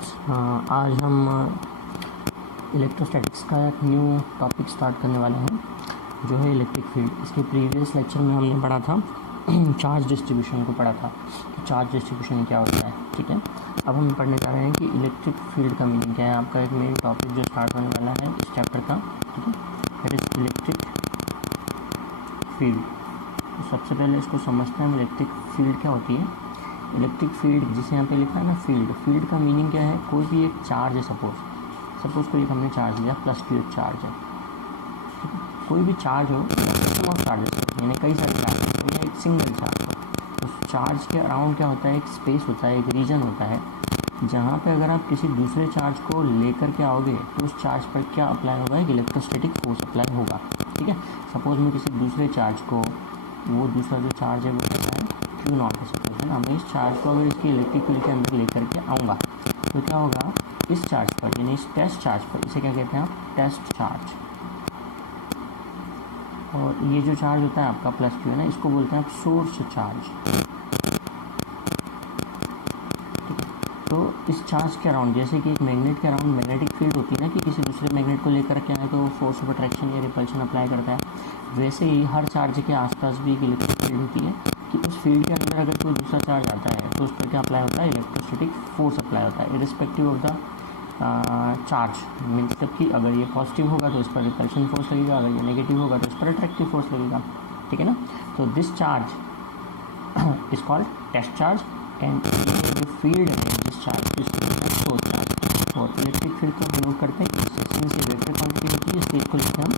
Students, आज हम electrostatics का एक न्यू टॉपिक स्टार्ट करने वाले हैं जो है इलेक्ट्रिक फील्ड। इसके प्रीवियस लेक्चर में हमने पढ़ा था चार्ज डिस्ट्रीब्यूशन को पढ़ा था कि चार्ज डिस्ट्रीब्यूशन क्या होता है। ठीक है, अब हम पढ़ने जा रहे हैं कि इलेक्ट्रिक फील्ड का मीनिंग क्या है। आपका एक मेन टॉपिक जो स्टार्ट होने वाला है इस चैप्टर का, ठीक है, दैट इज़ इलेक्ट्रिक फील्ड। तो सबसे पहले इसको समझते हैं हम इलेक्ट्रिक फील्ड क्या होती है। इलेक्ट्रिक फील्ड जिसे यहाँ पे लिखा है ना फील्ड का मीनिंग क्या है। कोई भी एक चार्ज है, सपोज कोई एक हमने चार्ज लिया +Q एक चार्ज है, ठीक है। कोई भी चार्ज हो, सिस्टम ऑफ चार्जेस यानी कई सारे चार्ज हो या एक सिंगल चार्ज हो, उस चार्ज के अराउंड क्या होता है, एक स्पेस होता है, एक रीजन होता है जहाँ पे अगर आप किसी दूसरे चार्ज को लेकर के आओगे तो उस चार्ज पर क्या अप्लाई होगा, एक इलेक्ट्रोस्टैटिक फोर्स अप्लाई होगा। ठीक है, सपोज मैं किसी दूसरे चार्ज को, वो दूसरा जो चार्ज है वो कहता है Q0 है सपोज, है ना। मैं इस चार्ज को अगर इसकी इलेक्ट्रिक फील्ड के अंदर लेकर के आऊँगा तो क्या होगा, इस चार्ज पर यानी इस टेस्ट चार्ज पर, इसे क्या कहते हैं आप, टेस्ट चार्ज। और ये जो चार्ज होता है आपका +Q है ना, इसको बोलते हैं आप सोर्स चार्ज। तो इस चार्ज के अराउंड, जैसे कि एक मैग्नेट के अराउंड मैग्नेटिक फील्ड होती है ना, कि किसी दूसरे मैग्नेट को लेकर के आए तो फोर्स ऑफ अट्रैक्शन या रिपल्शन अप्लाई करता है, वैसे ही हर चार्ज के आसपास भी एक इलेक्ट्रिक फील्ड होती है कि उस फील्ड के अंदर अगर कोई दूसरा चार्ज आता है तो उस पर क्या अप्लाई होता है, इलेक्ट्रोस्टैटिक फोर्स अप्लाई होता है irrespective of the charge. Means तब कि अगर ये पॉजिटिव होगा तो इस पर रिपल्शन फोर्स लगेगा, अगर ये नेगेटिव होगा तो इस पर अट्रैक्टिव फोर्स लगेगा। ठीक है ना। तो this charge is called test charge and ये जो फील्ड है जिस चार्ज की सोर्स चार्ज। और इलेक्ट्रिक फील्ड को हम नोट करते हैं इसमें से वेक्टर क्वांटिटी होती है, इसलिए इसको लिखते हैं हम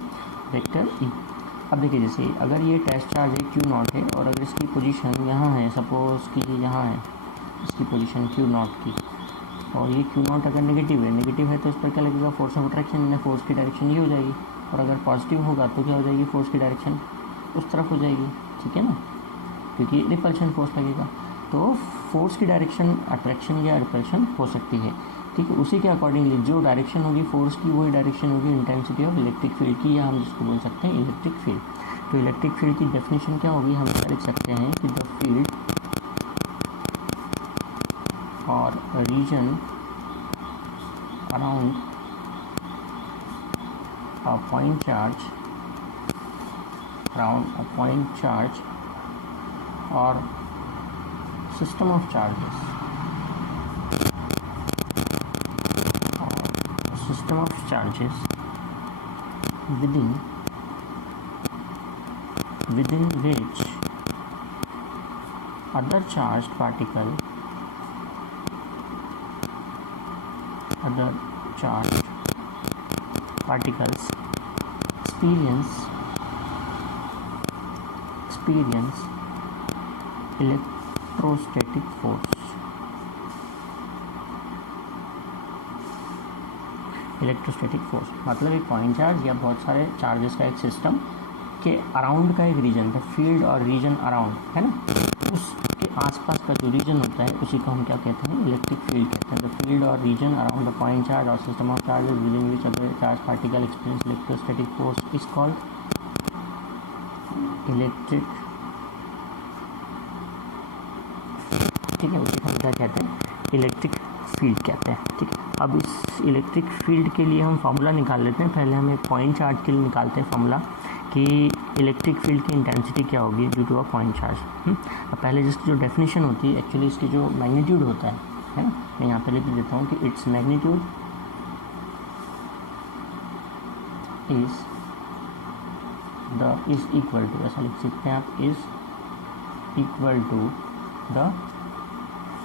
वेक्टर ई। अब देखिए, जैसे अगर ये टेस्ट चार्ज है Q0 है और अगर इसकी पोजीशन यहाँ है, सपोज कि यहाँ है इसकी पोजीशन Q0 की, और ये Q0 अगर नेगेटिव है तो इस पर क्या लगेगा, फोर्स ऑफ अट्रैक्शन, यानी फोर्स की डायरेक्शन ये हो जाएगी। और अगर पॉजिटिव होगा तो क्या हो जाएगी, फोर्स की डायरेक्शन उस तरफ हो जाएगी। ठीक है ना, क्योंकि रिपल्शन फोर्स लगेगा। तो फोर्स की डायरेक्शन अट्रैक्शन या रिपल्शन हो सकती है। ठीक है, उसी के अकॉर्डिंगली जो डायरेक्शन होगी फोर्स की, वही डायरेक्शन होगी इंटेंसिटी ऑफ इलेक्ट्रिक फील्ड की, या हम जिसको बोल सकते हैं इलेक्ट्रिक फील्ड। तो इलेक्ट्रिक फील्ड की डेफिनेशन क्या होगी, हम लिख सकते हैं कि the field or region around a point charge, around a point charge or system of charges, within which other charged particles experience electrostatic force. Electrostatic force मतलब एक पॉइंट चार्ज या बहुत सारे चार्जेस का एक सिस्टम के अराउंड का एक reason, the field or region around, है ना, उसके आसपास का जो रीजन होता है उसी को हम क्या कहते हैं, इलेक्ट्रिक फील्ड कहते हैं। The field or region around the point charge or system of charges within which other charge particle experience electrostatic force is called electric. ठीक है, उसी को हम क्या कहते हैं, इलेक्ट्रिक फील्ड कहते हैं। ठीक है, अब इस इलेक्ट्रिक फील्ड के लिए हम फार्मूला निकाल लेते हैं। पहले हम एक पॉइंट चार्ज के लिए निकालते हैं फार्मूला कि इलेक्ट्रिक फील्ड की इंटेंसिटी क्या होगी due to a point charge. अब पहले जिसकी जो डेफिनेशन होती है, एक्चुअली इसकी जो मैग्नीट्यूड होता है ना, मैं यहाँ पे लिख देता हूँ कि it's magnitude is equal to, ऐसा लिख सकते हैं आप, is equal to the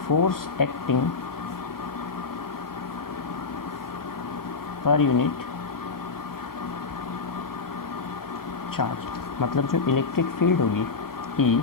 force acting per unit charge. मतलब जो इलेक्ट्रिक फील्ड होगी E,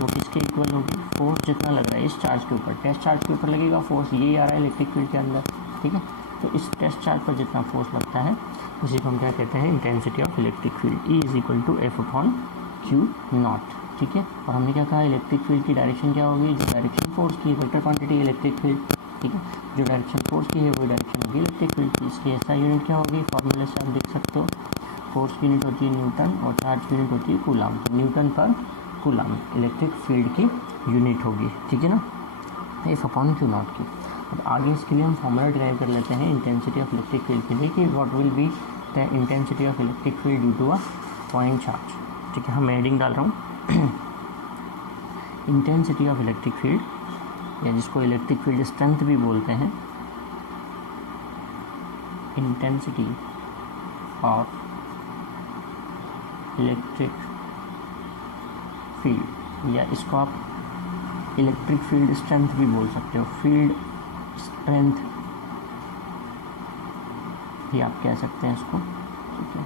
वो किसके इक्वल होगी, फोर्स जितना लग रहा है इस चार्ज के ऊपर, टेस्ट चार्ज के ऊपर लगेगा फोर्स, यही आ रहा है इलेक्ट्रिक फील्ड के अंदर। ठीक है, तो इस टेस्ट चार्ज पर जितना फोर्स लगता है उसी को हम क्या कहते हैं, intensity of electric field. E is equal to F/Q0। ठीक है, और हमने क्या कहा, इलेक्ट्रिक फील्ड की डायरेक्शन क्या होगी, जो डायरेक्शन फोर्स की वेक्टर क्वांटिटी इलेक्ट्रिक फील्ड। ठीक है, जो डायरेक्शन फोर्स की है वही डायरेक्शन होगी इलेक्ट्रिक फील्ड की। इसकी ऐसा यूनिट क्या होगी, फॉर्मूले से आप देख सकते हो, फोर्स की यूनिट होती है न्यूटन और चार्ज की यूनिट होती है कूलम। तो न्यूटन पर कूलम इलेक्ट्रिक फील्ड की यूनिट होगी। ठीक है ना, F/Q0 की। अब आगे इसके लिए हम फॉर्मूला ड्राइव कर लेते हैं इंटेंसिटी ऑफ इलेक्ट्रिक फील्ड के लिए कि what will be the intensity of electric field due to a point charge. ठीक है, हम हेडिंग डाल रहा हूँ इंटेंसिटी ऑफ इलेक्ट्रिक फील्ड, या जिसको इलेक्ट्रिक फील्ड स्ट्रेंथ भी बोलते हैं, इंटेंसिटी ऑफ इलेक्ट्रिक फील्ड, या इसको आप इलेक्ट्रिक फील्ड स्ट्रेंथ भी बोल सकते हो, फील्ड स्ट्रेंथ भी आप कह सकते हैं इसको। ठीक है,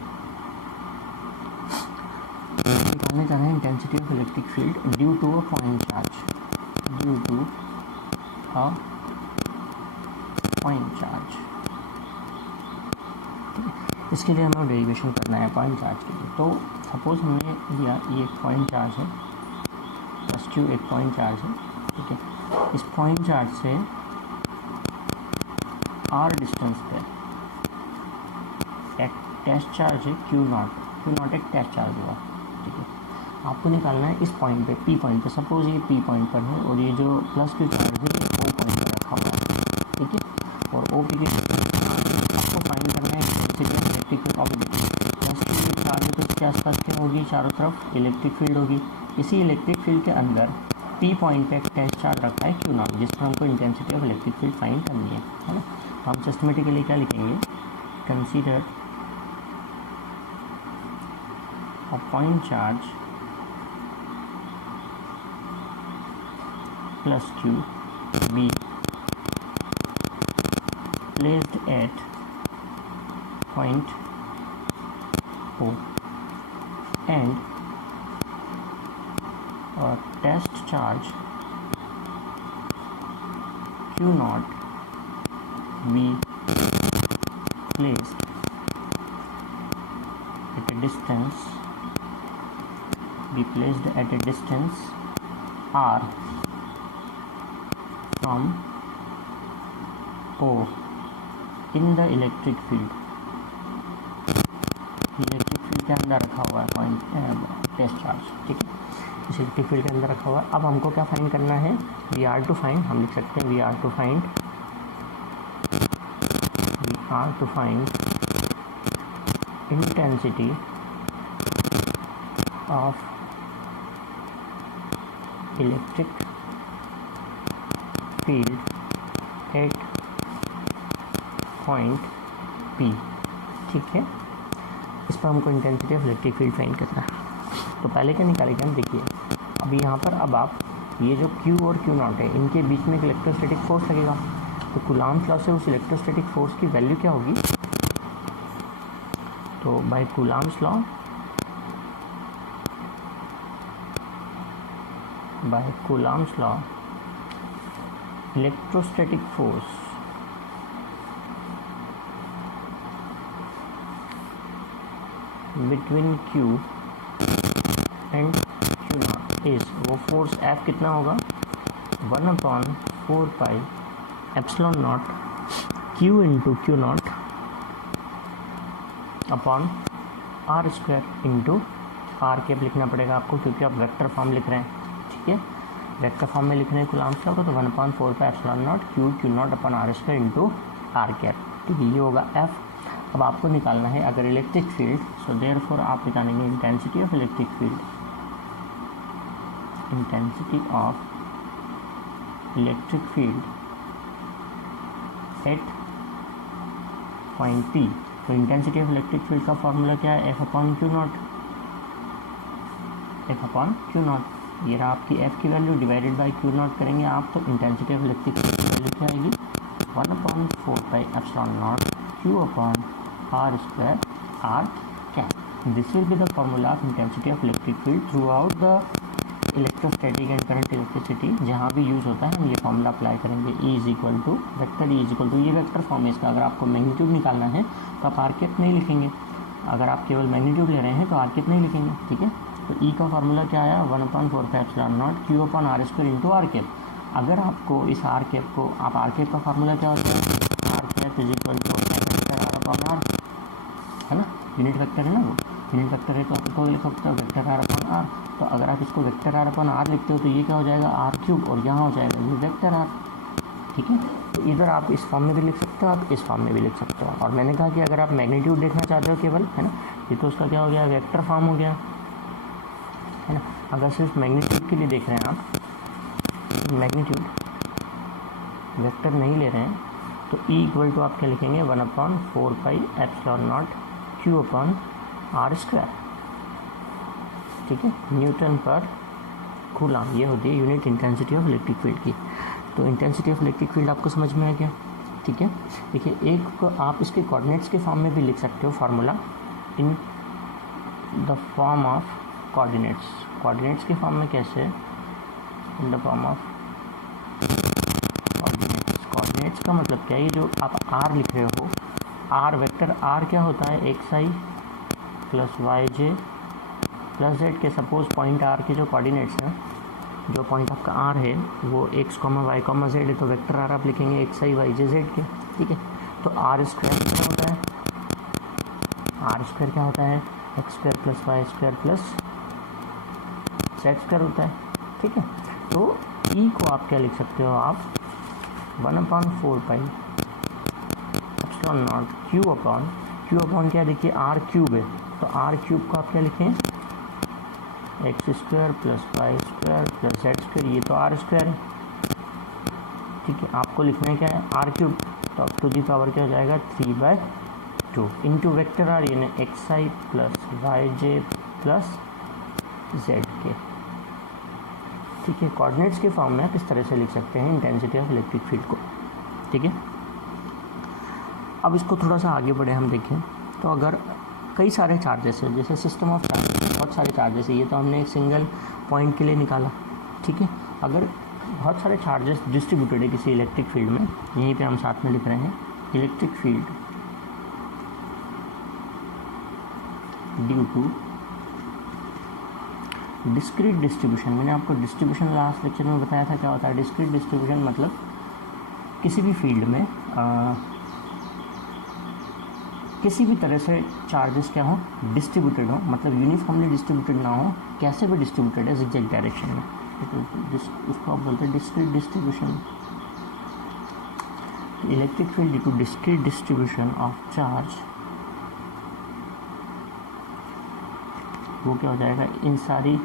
निकालने जा रहे हैं intensity of electric field due to a point charge, due to a point charge. इसके लिए हमें डेरिवेशन करना है पॉइंट चार्ज के लिए। तो सपोज हमने लिया ये एक पॉइंट चार्ज है, प्लस क्यू एक पॉइंट चार्ज है। ठीक है, इस पॉइंट चार्ज से आर डिस्टेंस पे एक टेस्ट चार्ज है क्यू नॉट एक टेस्ट चार्ज हुआ। ठीक है, आपको निकालना है इस पॉइंट पे, पी पॉइंट पे, सपोज ये पी पॉइंट पर है और ये जो प्लस क्यू चार्ज है ये ओ पॉइंट पर रखा हुआ है। ठीक है, और ओ पी के आपको फाइंड करना है electric field of plus Q charge है तो इसके आसपास क्या होगी, चारों तरफ इलेक्ट्रिक फील्ड होगी। इसी इलेक्ट्रिक फील्ड के अंदर पी पॉइंट पे एक टेस्ट चार्ज रखा है क्यू नॉट, जिस पर हमको intensity of electric field find करनी है ना। हम सिस्टमेटिकली क्या लिखेंगे, consider a point charge plus Q be placed at point O and a test charge Q naught be placed at a distance R from O in the electric field, electric field के अंदर रखा हुआ है point test charge. ठीक है, इस electric field के अंदर रखा हुआ है। अब हमको क्या फाइंड करना है, वी आर टू फाइंड, हम लिख सकते हैं we are to find intensity of electric field at point P. ठीक है, इस पर हमको intensity of electric field find करना है। तो पहले क्या निकालेंगे हम, देखिए अभी यहाँ पर अब आप ये जो Q और Q नॉट है इनके बीच में एक इलेक्ट्रोस्टैटिक फोर्स लगेगा। तो कूलॉम्स लॉ से उस इलेक्ट्रोस्टैटिक फोर्स की वैल्यू क्या होगी, तो by Coulomb's law electrostatic force between Q and Q not is, वो फोर्स F कितना होगा, 1/4 pi epsilon not Q into Q not upon R square into R cap लिखना पड़ेगा आपको, क्योंकि आप वेक्टर फॉर्म लिख रहे हैं। ठीक है, वेक्टर फॉर्म में लिख रहे हैं कूलॉम्स लॉ को, तो 1/4 pi epsilon not Q not upon R square into R cap. ठीक है, ये होगा F। अब आपको निकालना है अगर इलेक्ट्रिक फील्ड, सो देयरफॉर आप निकालेंगे intensity of electric field, intensity of electric field at point P। तो इंटेंसिटी ऑफ इलेक्ट्रिक फील्ड का फॉर्मूला क्या है, F अपॉन Q नॉट। ये रहा आपकी F की value, divided by Q not करेंगे आप, तो इंटेंसिटी ऑफ इलेक्ट्रिक फील्ड की वैल्यू क्या आएगी, 1/4 pi epsilon not Q upon R square R cap. This will be the formula of intensity of electric field throughout the electrostatic and current electricity. जहाँ भी use होता है हम ये फॉर्मूला अप्लाई करेंगे, E is equal to vector, E is equal to, ये vector form है इसका। अगर आपको मैग्नीट्यूड निकालना है तो आप आर कैप नहीं लिखेंगे, अगर आप केवल मैग्नीट्यूड ले रहे हैं तो आर कैप नहीं लिखेंगे। ठीक है, तो E का फार्मूला क्या आया, 1/4 pi epsilon not Q upon R square into R cap. अगर आपको इस आर कैप को, आप आर कैप का फार्मूला क्या होता है, R cap is equal to vector R upon R, है ना, यूनिट वेक्टर है ना, वो यूनिट वेक्टर है तो आप इसको लिख सकते हो वेक्टर आर अपॉन आर। तो अगर आप इसको वेक्टर आर अपॉन आर लिखते हो तो ये क्या हो जाएगा, आर क्यूब, और यहाँ हो जाएगा ये वेक्टर आर। ठीक है। तो इधर आप इस फॉर्म में भी लिख सकते हो, आप इस फॉर्म में भी लिख सकते हो। और मैंने कहा कि अगर आप मैग्नीट्यूड देखना चाहते हो केवल, है ना, ये तो उसका क्या हो गया, वेक्टर फॉर्म हो गया, है ना। अगर सिर्फ मैग्नीट्यूड के लिए देख रहे हैं आप, मैग्नीट्यूड वेक्टर नहीं ले रहे हैं, तो ई इक्वल टू आप क्या लिखेंगे, 1/4πε0 Q/r², ठीक है, न्यूटन पर कूलम। ये होती है unit intensity of electric field की। तो इंटेंसिटी ऑफ इलेक्ट्रिक फील्ड आपको समझ में आ गया, ठीक है। देखिए, एक को आप इसके कोऑर्डिनेट्स के फॉर्म में भी लिख सकते हो, formula in the form of coordinates. Coordinates के फॉर्म में कैसे, in the form of coordinates. Coordinates का मतलब क्या है, ये जो आप आर लिख रहे हो, आर वेक्टर आर क्या होता है, xi + yj + z के। सपोज पॉइंट आर के जो कोऑर्डिनेट्स हैं, जो पॉइंट आपका आर है वो x, y, z है, तो वेक्टर आर आप लिखेंगे xi yj z के, ठीक है। तो r² क्या होता है, r² क्या होता है, x² + y² + z² होता है, ठीक है। तो e को आप क्या लिख सकते हो, आप 1/4πε0 Q क्या, देखिए r³ है, तो r³ को आप क्या लिखें, x² + y² + z², ये तो r² है, ठीक है। आपको लिखना है क्या है, r³, तो अब टू दी पावर क्या हो जाएगा, 3/2 इंटू वेक्टर आर, यानी xi + yj + z के, ठीक है। कोऑर्डिनेट्स के फॉर्म में आप इस तरह से लिख सकते हैं इंटेंसिटी ऑफ इलेक्ट्रिक फील्ड को, ठीक है। अब इसको थोड़ा सा आगे बढ़े हम देखें, तो अगर कई सारे चार्जेस हैं, जैसे सिस्टम ऑफ चार्जेस, बहुत सारे चार्जेस है, ये तो हमने एक सिंगल पॉइंट के लिए निकाला, ठीक है। अगर बहुत सारे चार्जेस डिस्ट्रीब्यूटेड है किसी इलेक्ट्रिक फील्ड में, यहीं पे हम साथ में लिख रहे हैं, electric field due to discrete distribution. मैंने आपको डिस्ट्रीब्यूशन लास्ट लेक्चर में बताया था क्या होता है। डिस्क्रीट डिस्ट्रीब्यूशन मतलब किसी भी फील्ड में किसी भी तरह से चार्जेस क्या हो, डिस्ट्रीब्यूटेड हो, मतलब यूनिफॉर्मली डिस्ट्रीब्यूटेड ना हो, कैसे भी डिस्ट्रीब्यूटेड है ज़िगज़ैग डायरेक्शन में, उसको आप बोलते हैं discrete distribution. Electric field due to discrete distribution of charge, वो क्या हो जाएगा, इन सारी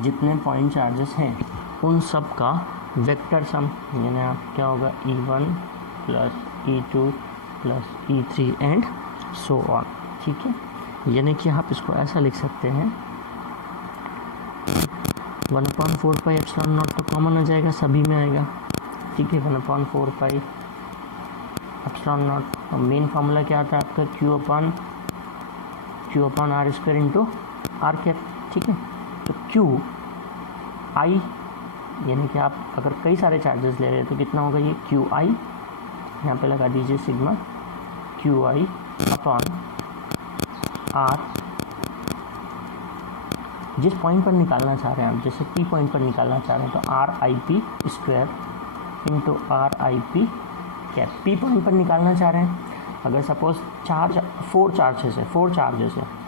जितने पॉइंट चार्जेस हैं उन सब का वेक्टर सम, यानी आप क्या होगा, E1 + E2 + E3 and so on, ठीक है। यानी कि आप इसको ऐसा लिख सकते हैं, 1/4πε0 तो कॉमन आ जाएगा, सभी में आएगा, ठीक है। 1/4πε0, और मेन फार्मूला क्या आता है आपका, Q/r² इंटू r², ठीक है। तो QI, यानी कि आप अगर कई सारे चार्जेस ले रहे हैं तो कितना होगा, ये QI, यहाँ पे लगा दीजिए सिग्मा, QI/r, जिस पॉइंट पर निकालना चाह रहे हैं आप, जैसे P पॉइंट पर निकालना चाह रहे हैं तो RIP² into RIP cap. P point पर निकालना चाह रहे हैं, अगर सपोज फोर चार्जेस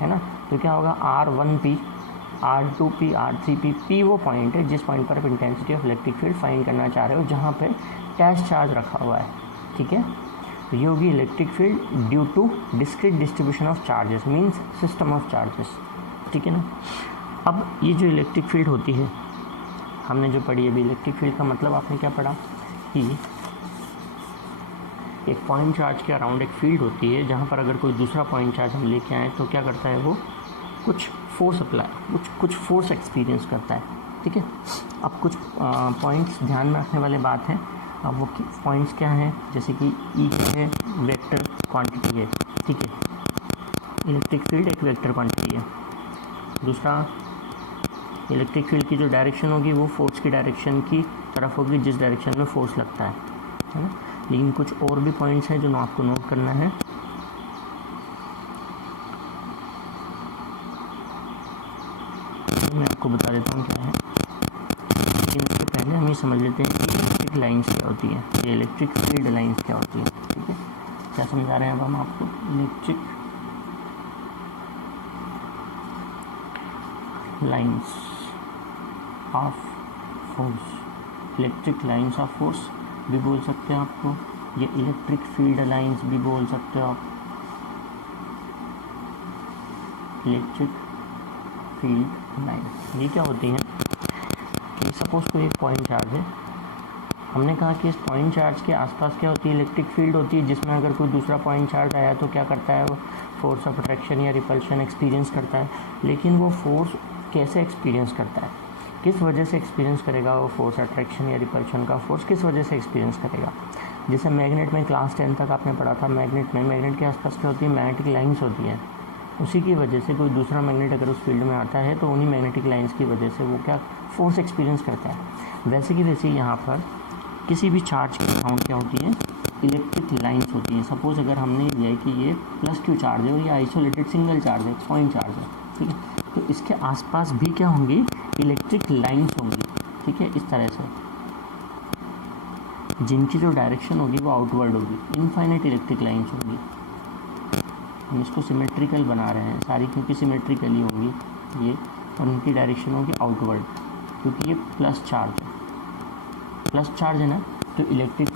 है ना, तो क्या होगा, R1P, R2P, R3P। P वो पॉइंट है जिस पॉइंट पर आप intensity of electric field find करना चाह रहे हो, जहाँ पे टैच चार्ज रखा हुआ है, ठीक है। तो ये होगी electric field due to discrete distribution of charges, means system of charges, ठीक है ना। अब ये जो इलेक्ट्रिक फील्ड होती है, हमने जो पढ़ी अभी, इलेक्ट्रिक फील्ड का मतलब आपने क्या पढ़ा कि एक पॉइंट चार्ज के अराउंड एक फील्ड होती है, जहाँ पर अगर कोई दूसरा पॉइंट चार्ज हम लेके आएँ तो क्या करता है, वो कुछ फोर्स अप्लाई, कुछ फोर्स एक्सपीरियंस करता है, ठीक है। अब कुछ पॉइंट्स ध्यान में रखने वाले बात है। अब वो पॉइंट्स क्या हैं, जैसे कि ई क्या है, वेक्टर क्वांटिटी है, ठीक है। इलेक्ट्रिक फील्ड एक वेक्टर क्वांटिटी है। दूसरा, इलेक्ट्रिक फील्ड की जो डायरेक्शन होगी वो फोर्स की डायरेक्शन की तरफ होगी जिस डायरेक्शन में फोर्स लगता है ना। लेकिन कुछ और भी पॉइंट्स हैं जो आपको नोट करना है। मैं आपको बता देता हूँ क्या है, लेकिन उससे पहले हम ये समझ लेते हैं कि इलेक्ट्रिक लाइंस क्या होती है, ये इलेक्ट्रिक फील्ड लाइंस क्या होती है, ठीक है। क्या समझा रहे हैं अब हम आपको, electric lines of force, electric lines of force भी बोल सकते हैं आपको, ये इलेक्ट्रिक फील्ड लाइंस भी बोल सकते हो आप, इलेक्ट्रिक फील्ड लाइंस। ये क्या होती हैं कि सपोज कोई एक पॉइंट चार्ज है, हमने कहा कि इस पॉइंट चार्ज के आसपास क्या होती है, इलेक्ट्रिक फील्ड होती है, जिसमें अगर कोई दूसरा पॉइंट चार्ज आया तो क्या करता है, वो फोर्स ऑफ अट्रैक्शन या रिपल्शन एक्सपीरियंस करता है। लेकिन वो फोर्स कैसे एक्सपीरियंस करता है, किस वजह से एक्सपीरियंस करेगा वो फोर्स अट्रैक्शन या रिपल्शन का फोर्स किस वजह से एक्सपीरियंस करेगा। जैसे मैग्नेट में क्लास 10 तक आपने पढ़ा था, मैग्नेट के आसपास क्या होती है, मैग्नेटिक लाइन्स होती हैं। उसी की वजह से कोई दूसरा मैग्नेट अगर उस फील्ड में आता है तो उन्हीं मैग्नेटिक लाइन्स की वजह से वो क्या फोर्स एक्सपीरियंस करता है। वैसे की वैसे यहाँ पर किसी भी चार्ज की अराउंड क्या होती है, इलेक्ट्रिक लाइन्स होती हैं। सपोज अगर हमने लिया है कि ये +Q चार्ज है और ये आइसोलेटेड सिंगल चार्ज है, पॉइंट चार्ज है, ठीक है, तो इसके आसपास भी क्या होंगी, इलेक्ट्रिक लाइन्स होंगी, ठीक है, इस तरह से, जिनकी जो डायरेक्शन होगी वो आउटवर्ड होगी, इनफाइनाइट इलेक्ट्रिक लाइन्स होंगी। हम इसको सिमेट्रिकल बना रहे हैं सारी, क्योंकि सिमेट्रिकली होंगी ये, और उनकी डायरेक्शन होगी आउटवर्ड, क्योंकि ये प्लस चार्ज है ना, तो इलेक्ट्रिक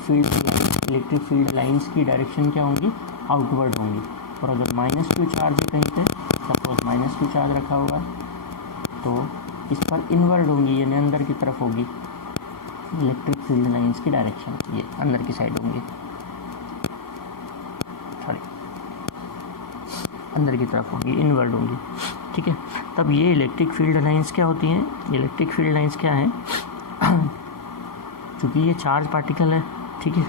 फील्ड लाइंस की डायरेक्शन क्या होंगी, आउटवर्ड होंगी। और अगर -Q चार्ज है कहीं पे, सपोज -Q चार्ज रखा हुआ है, तो इस पर इनवर्ड होंगी, यानी अंदर की तरफ होगी इलेक्ट्रिक फील्ड लाइंस की डायरेक्शन, ये अंदर की साइड होंगी, अंदर की तरफ होंगी, इनवर्ड होंगी, ठीक है। तब ये इलेक्ट्रिक फील्ड लाइंस क्या होती हैं, इलेक्ट्रिक फील्ड लाइंस क्या हैं, चूँकि ये चार्ज पार्टिकल है, ठीक है,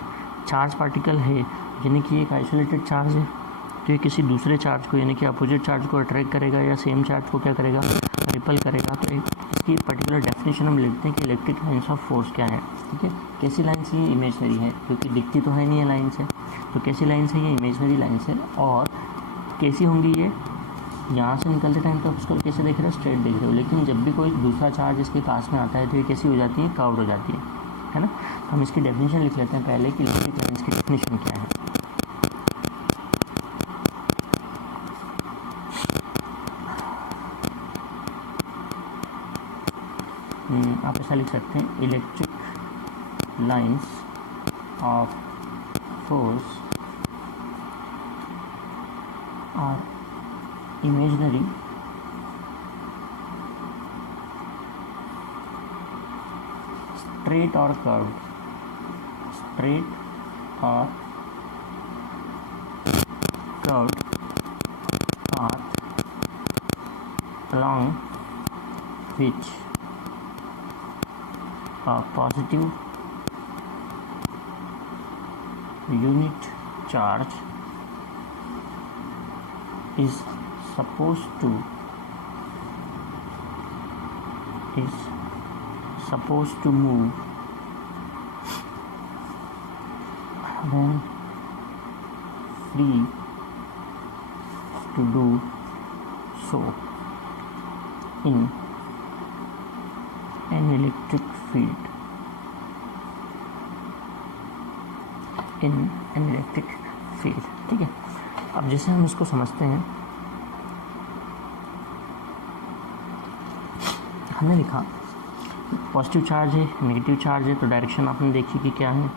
चार्ज पार्टिकल है, यानी कि एक आइसोलेटेड चार्ज है, तो ये किसी दूसरे चार्ज को, यानी कि अपोजिट चार्ज को अट्रैक्ट करेगा या सेम चार्ज को क्या करेगा, रिपल करेगा। तो इसकी पर्टिकुलर डेफिनेशन हम लिखते हैं कि इलेक्ट्रिक लाइन्स ऑफ फोर्स क्या है, ठीक है। कैसी लाइन्स है, ये इमेजनरी है, क्योंकि दिखती तो है नहीं ये लाइन्स है, तो कैसी लाइन्स है, ये इमेजनरी लाइन्स है। और कैसी होंगी, ये यहाँ से निकलते टाइम तो उसको कैसे देख रहे हो, स्ट्रेट देख रहे हो, लेकिन जब भी कोई दूसरा चार्ज इसके पास में आता है तो ये कैसी हो जाती है, कर्व्ड हो जाती है ना। हम इसकी डेफिनेशन लिख लेते हैं पहले कि इलेक्ट्रिक लाइन्स की डेफिनेशन क्या है। आप ऐसा लिख सकते हैं, electric lines of force are imaginary straight or curved path along which a positive unit charge is supposed to move when free to do so in an electric field, ठीक है। अब जैसे हम इसको समझते हैं, हमने लिखा पॉजिटिव चार्ज है, नेगेटिव चार्ज है, तो डायरेक्शन आपने देखी कि क्या है,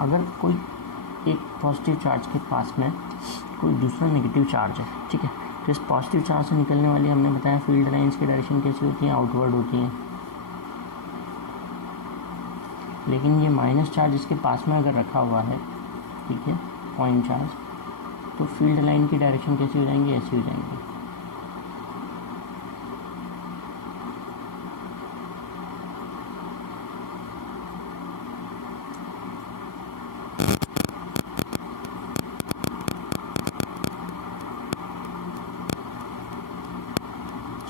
अगर कोई एक पॉजिटिव चार्ज के पास में कोई दूसरा नेगेटिव चार्ज है, ठीक है, तो इस पॉजिटिव चार्ज से निकलने वाली, हमने बताया फील्ड लाइंस की डायरेक्शन कैसी होती है, आउटवर्ड होती हैं। लेकिन ये माइनस चार्ज इसके पास में अगर रखा हुआ है, ठीक है, पॉइंट चार्ज, तो फील्ड लाइन की डायरेक्शन कैसी हो जाएंगी, ऐसी हो जाएंगी।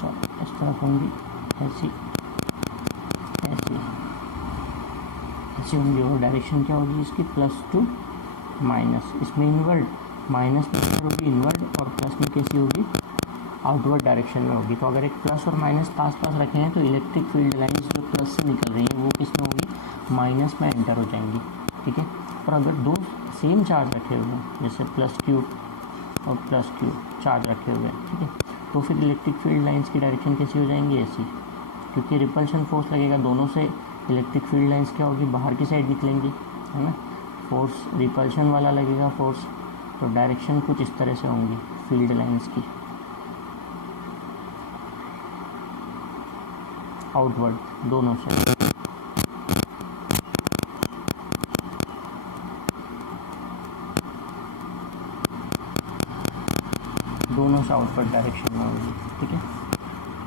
चलो इस तरफ होंगी, ऐसी होंगी, और डायरेक्शन क्या होगी इसकी, प्लस टू माइनस, इसमें इनवर्ड, माइनस में होगी इनवर्ड, और प्लस में कैसी होगी, आउटवर्ड डायरेक्शन में होगी। तो अगर एक प्लस और माइनस पास रखे हैं तो इलेक्ट्रिक फील्ड लाइंस जो प्लस से निकल रही हैं वो किस में होगी, माइनस में एंटर हो जाएंगी, ठीक है। और अगर दो सेम चार्ज रखे हुए हैं, जैसे +Q और प्लस Q चार्ज रखे हुए हैं, ठीक है। तो फिर इलेक्ट्रिक फील्ड लाइंस की डायरेक्शन कैसी हो जाएंगी, ऐसी, क्योंकि रिपल्शन फोर्स लगेगा दोनों से, इलेक्ट्रिक फील्ड लाइंस क्या होगी, बाहर की साइड निकलेंगी, है ना। फोर्स रिपल्शन वाला लगेगा फोर्स, तो डायरेक्शन कुछ इस तरह से होंगी फील्ड लाइंस की, आउटवर्ड दोनों से। दोनों से आउटवर्ड डायरेक्शन में होगी, ठीक है।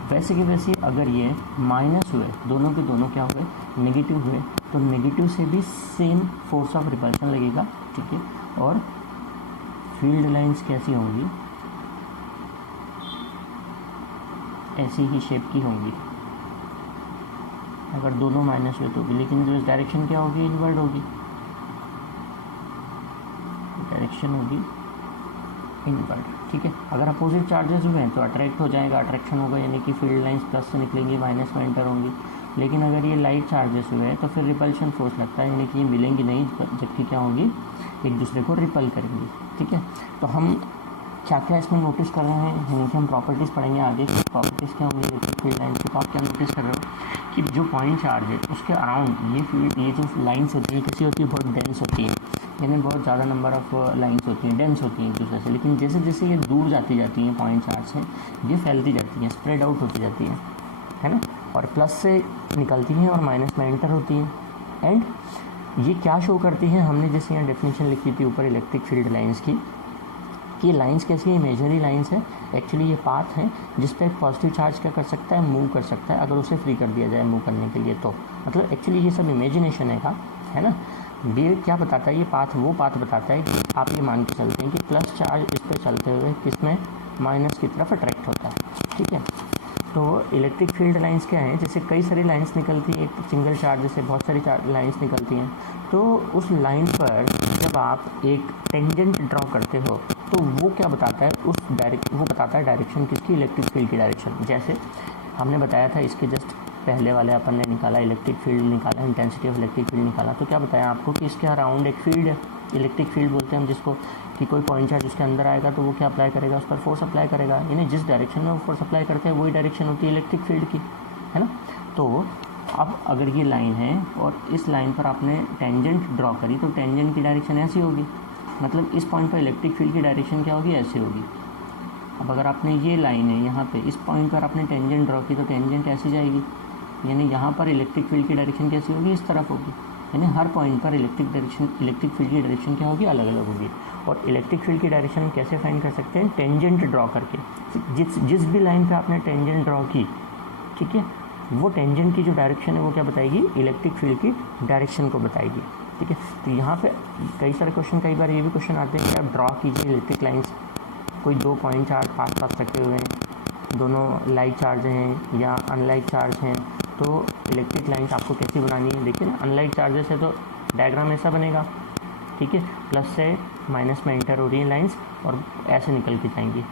वैसे कि वैसे अगर ये माइनस हुए, दोनों के दोनों क्या हुए, नेगेटिव हुए, तो नेगेटिव से भी सेम फोर्स ऑफ रिपल्शन लगेगा, ठीक है। और फील्ड लाइंस कैसी होंगी, ऐसी ही शेप की होंगी अगर दोनों माइनस हुए तो भी, लेकिन जो डायरेक्शन क्या होगी, इनवर्ड होगी, डायरेक्शन होगी इनवर्ड, ठीक है। अगर अपोजिट चार्जेस हुए हैं तो अट्रैक्ट हो जाएगा, अट्रैक्शन होगा, यानी कि फील्ड लाइंस प्लस से निकलेंगी, माइनस में एंटर होंगी। लेकिन अगर ये लाइट चार्जेस हुए हैं तो फिर रिपल्शन फोर्स लगता है, यानी कि ये मिलेंगी नहीं, जबकि क्या होंगी, एक दूसरे को रिपल करेंगी, ठीक है। तो हम क्या क्या इसमें नोटिस कर रहे हैं, यानी कि हम प्रॉपर्टीज़ पढ़ेंगे आगे, प्रॉपर्टीज़ क्या होंगी इलेक्ट्रिक फील्ड लाइंस की। तो आप क्या नोटिस कर रहे हो कि जो पॉइंट चार्ज है उसके अराउंड ये जो लाइंस होती है कैसी होती है, बहुत डेंस होती है, यानी बहुत ज़्यादा नंबर ऑफ लाइंस होती हैं, डेंस होती हैं एक दूसरे से। लेकिन जैसे जैसे ये दूर जाती जाती हैं पॉइंट चार्ज से, ये फैलती जाती हैं, स्प्रेड आउट होती जाती हैं, है ना, और प्लस से निकलती हैं और माइनस में एंटर होती हैं। एंड ये क्या शो करती हैं, हमने जैसे यहाँ डेफिनेशन लिखी थी ऊपर इलेक्ट्रिक फील्ड लाइंस की, कि ये लाइंस कैसी है, इमेजिनरी लाइंस है। एक्चुअली ये पाथ है जिस पर एक पॉजिटिव चार्ज क्या कर सकता है, मूव कर सकता है, अगर उसे फ्री कर दिया जाए मूव करने के लिए तो। मतलब एक्चुअली ये सब इमेजिनेशन है ना। ये क्या बताता है, ये पाथ वो पाथ बताता है कि आप ये मान के चलते हैं कि प्लस चार्ज इस पर चलते हुए किसमें, माइनस की तरफ अट्रैक्ट होता है, ठीक है। तो इलेक्ट्रिक फील्ड लाइंस क्या हैं, जैसे कई सारी लाइंस निकलती हैं, एक सिंगल चार्ज से बहुत सारी लाइंस निकलती हैं, तो उस लाइन पर जब आप एक टेंजेंट ड्रॉ करते हो तो वो क्या बताता है, वो बताता है डायरेक्शन किसकी, इलेक्ट्रिक फील्ड की डायरेक्शन। जैसे हमने बताया था इसके जस्ट पहले वाले अपन ने निकाला, इलेक्ट्रिक फील्ड निकाला, इंटेंसिटी ऑफ इलेक्ट्रिक फील्ड निकाला, तो क्या बताया आपको कि इसके अराउंड एक फील्ड है, इलेक्ट्रिक फील्ड बोलते हैं हम जिसको, कि कोई पॉइंट चार्ज उसके अंदर आएगा तो वो क्या अप्लाई करेगा, उस पर फोर्स अप्लाई करेगा, यानी जिस डायरेक्शन में वो फोर्स अप्लाई करते हैं वही डायरेक्शन होती है इलेक्ट्रिक फील्ड की, है ना। तो अब अगर ये लाइन है और इस लाइन पर आपने टेंजेंट ड्रॉ करी तो टेंजेंट की डायरेक्शन ऐसी होगी, मतलब इस पॉइंट पर इलेक्ट्रिक फील्ड की डायरेक्शन क्या होगी, ऐसी होगी। अब अगर आपने ये लाइन है यहाँ पे, इस पॉइंट पर आपने टेंजेंट ड्रॉ की तो टेंजेंट ऐसी जाएगी, यानी यहाँ पर इलेक्ट्रिक फील्ड की डायरेक्शन कैसी होगी, इस तरफ होगी। यानी हर पॉइंट पर इलेक्ट्रिक फील्ड की डायरेक्शन क्या होगी, अलग अलग होगी। और इलेक्ट्रिक फील्ड की डायरेक्शन हम कैसे फाइंड कर सकते हैं, टेंजेंट ड्रॉ करके। जिस भी लाइन पे आपने टेंजेंट ड्रॉ की, ठीक है, वो टेंजेंट की जो डायरेक्शन है वो क्या बताएगी, इलेक्ट्रिक फील्ड की डायरेक्शन को बताएगी, ठीक है। तो यहाँ पे कई सारे क्वेश्चन, कई बार ये भी क्वेश्चन आते हैं कि आप ड्रॉ कीजिए इलेक्ट्रिक लाइन्स, कोई दो पॉइंट चार्ज पास पास रखे हुए हैं, दोनों लाइक चार्ज हैं या अनलाइक चार्ज हैं, तो इलेक्ट्रिक लाइन्स आपको कैसी बनानी है। देखिए ना, अनलाइक चार्जेस है तो डायग्राम ऐसा बनेगा, ठीक है, प्लस से माइनस में एंटर हो रही है लाइन्स और ऐसे निकल के जाएंगी।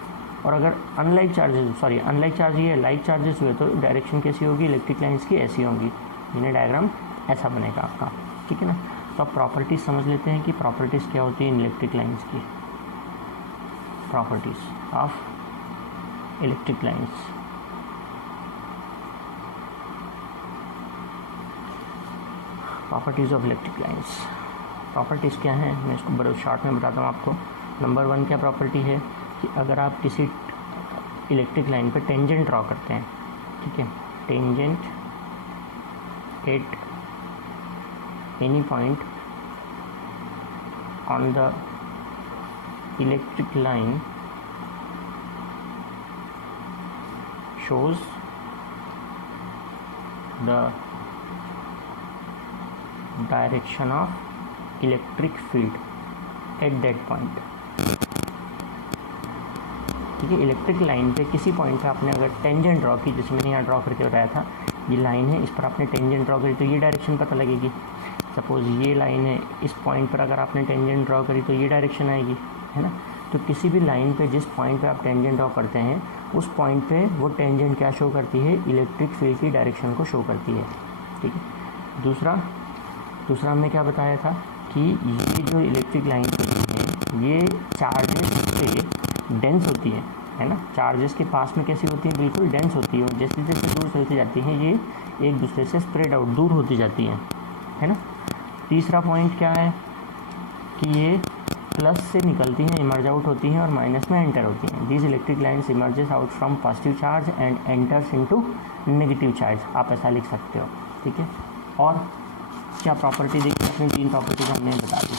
और अगर अनलाइक चार्ज ये लाइक चार्जेस हुए तो डायरेक्शन कैसी होगी, इलेक्ट्रिक लाइन्स की ऐसी होंगी, यानी डायग्राम ऐसा बनेगा आपका, ठीक है ना। तो अब प्रॉपर्टीज़ समझ लेते हैं कि प्रॉपर्टीज़ क्या होती है इलेक्ट्रिक लाइन्स की, properties of electric lines. Properties of electric lines, properties क्या हैं, मैं इसको बड़े शॉर्ट में बताता हूँ आपको। नंबर 1 क्या प्रॉपर्टी है कि अगर आप किसी इलेक्ट्रिक लाइन पर टेंजेंट ड्रॉ करते हैं, ठीक है, tangent at any point on the electric line shows the direction of electric field at that point, ठीक है। इलेक्ट्रिक लाइन पे किसी पॉइंट पे आपने अगर टेंजेंट ड्रॉ की, जैसे मैंने यहाँ ड्रॉ करके बताया था, ये लाइन है, इस पर आपने टेंजेंट ड्रॉ करी तो ये डायरेक्शन पता लगेगी। सपोज़ ये लाइन है, इस पॉइंट पर अगर आपने टेंजेंट ड्रॉ करी तो ये डायरेक्शन आएगी, है ना। तो किसी भी लाइन पे जिस पॉइंट पे आप टेंजेंट ड्रॉ करते हैं उस पॉइंट पे वो टेंजेंट क्या शो करती है, इलेक्ट्रिक फील्ड की डायरेक्शन को शो करती है, ठीक है। दूसरा हमने क्या बताया था कि ये जो इलेक्ट्रिक लाइन होती हैं ये चार्जेस से डेंस होती है ना। चार्जेस के पास में कैसी होती हैं, बिल्कुल डेंस होती है, और जैसे जैसे दूर से होती जाती हैं ये एक दूसरे से स्प्रेड आउट, दूर होती जाती हैं, है ना। तीसरा पॉइंट क्या है कि ये प्लस से निकलती हैं, इमर्ज आउट होती हैं और माइनस में एंटर होती हैं। These electric lines emerges out from positive charge and enters into negative charge, आप ऐसा लिख सकते हो, ठीक है। और क्या प्रॉपर्टी देखिए, अपनी 3 प्रॉपर्टी को हमने बता दी।